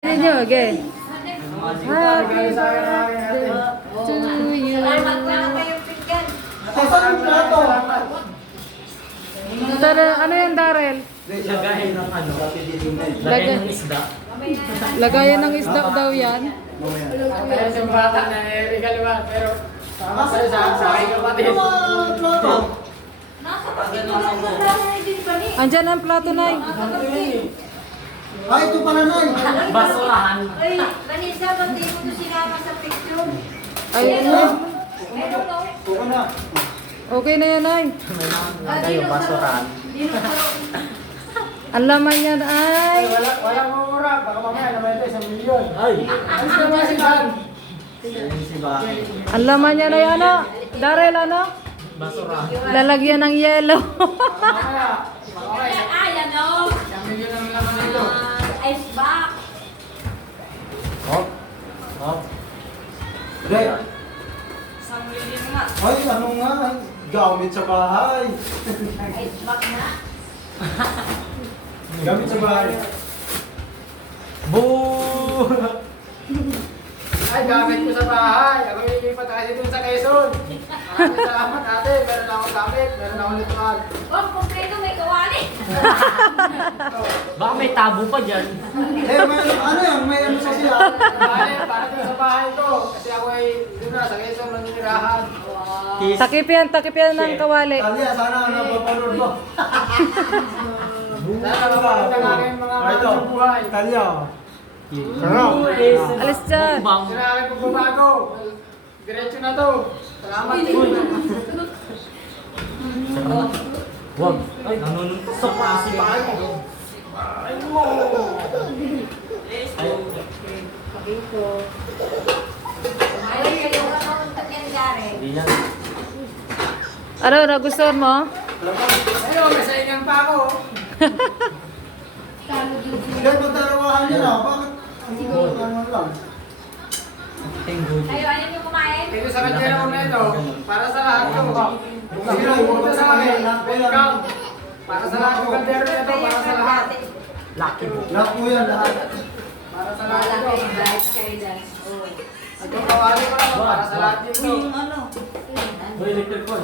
Nyo, okay. Happy birthday to you. Tara, ano yan, Darrell? Lagayin ng ano? Lagay Lagayin ng isda. Lagayan ng isda daw yan. Kaya sa bata na regaliwan, pero sama sa aking kapatid. Andyan ang plato, Nay. Ay, ito pala na. Basurahan. Ay, Vanessa, ba't di mo ito sinama sa picture? Ay, ano? I don't know. Ito na. Okay na yan, Nay. Kayo, basurahan. Ang laman yan ay... Walang mura, baka mamaya naman ito 1 milyon. Ay! Alis na mga sigahan. Si Bakit? Ang laman yan ay ano? Darrell, ano? Basurahan. Lalagyan ng yelo. Mamaya, Ayan o. 1 milyon ang laman nito. Ice box. Hop. Hop. Re. Samlili mo nga. Ay, ano nga? Gamit sa bahay. Ice box na. Gamit sa bahay. Boo! Ay, gamit ko sa bahay. Ako lilipat kasi dun sa Quezon. Maraming salamat ate. Meron na akong gamit. Meron na akong lituan. Oh, kompleto may kawali. Baka may tabo pa dyan. Eh, may ano yan? May ano sa siya? Bale, para dun sa bahay ko. Kasi ako ay dun na sa Quezon nanginirahan. Kiss. Takip yan ng kawali. Talia, sana napapanood mo. Sana mapapit ang aking mga Ah, ito. sa buhay. Talia. Alis dyan. Bang. Sila aking pagbabago. Diretso na to. Salamat. Wag. Ay, nanununtok pa si Bakit. Ay mo. Ay. Ay, kayo ka nakunta niyan, Gary. Hindi yan. Ano, nagustuhan mo? Ayun, may saingan pa ako. Dahil magtarawahan nyo na. Bakit? Ano lang? Tinggo. Kayo, ayaw niyo kumain? Ito sa kanya na ito. Para sa lahat ko. Kung sino pumunta sa akin, welcome. Para sa lahat ng kaldero nito, para sa lahat. Lucky mo. Lahat po yan, lahat. Para sa lahat Wala ito. kayo, guys. Kayo dyan. Oh. Ito kawali ko lang para sa lahat dito. Uy, electric fan.